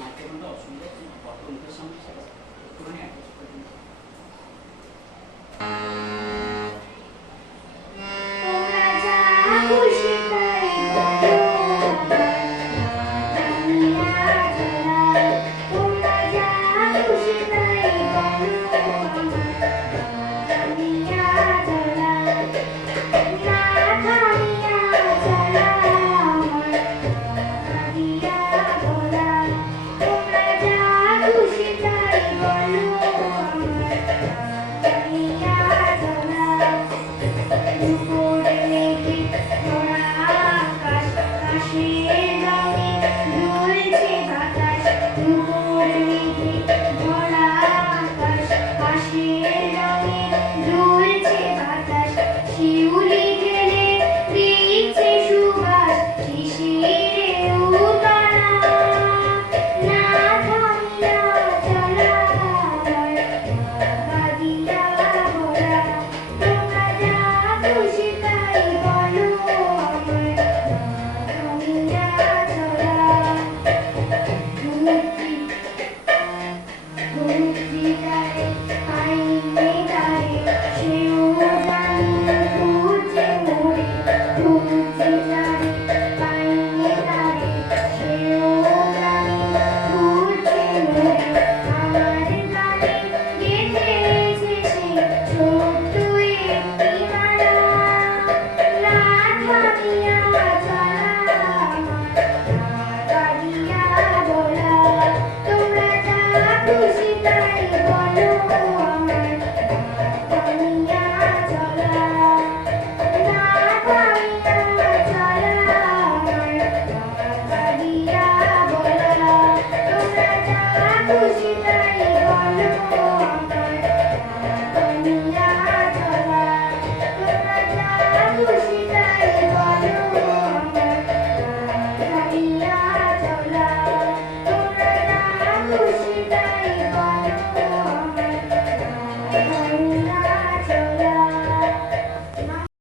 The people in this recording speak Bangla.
মাইক্রোফোনটা অসুবিধা কিন্তু কত মুখের সামনে